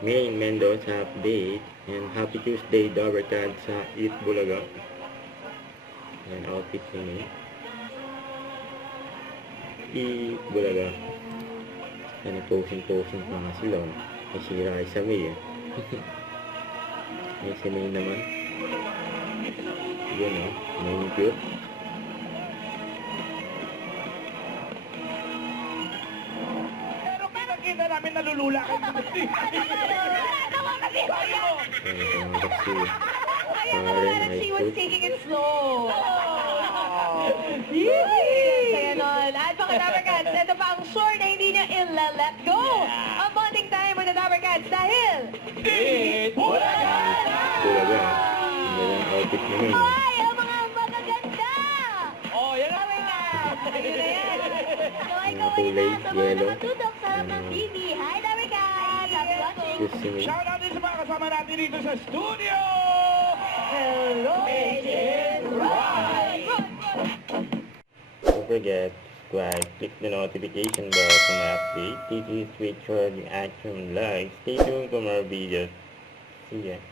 May Mendoza update. And happy Tuesday, Dabarkad sa Eat Bulaga. Ayan, outfit ni May. Eat Bulaga. Ayan, posing-posing pa nga sila. May sira ay sa May eh. May si May naman. Yun o, May cute. Kita namin nalulula kayo. She was taking it slow. Kaya nun. At mga Dabarkads, ito pa ang sure na hindi niya ila-let go. Ang bonding time with the Dabarkads dahil... Eat Bulaga! Bulaga. Ang ganyang outfit ni May. Ay, ang mga magaganda! Oh, yan na. Dabarkads! Ayun na yan. Kaway-kaway na kulay, sa mga yellow. nakatutok sa Hapag TV. Hi, Dabarkads! Happy watching! Just si May. Shout out din sa mga kasama natin dito sa studio! Hello, Agent Roy! Don't forget to subscribe, click the notification bell for my update. This is Richard Action Live. Stay tuned for more videos. See ya.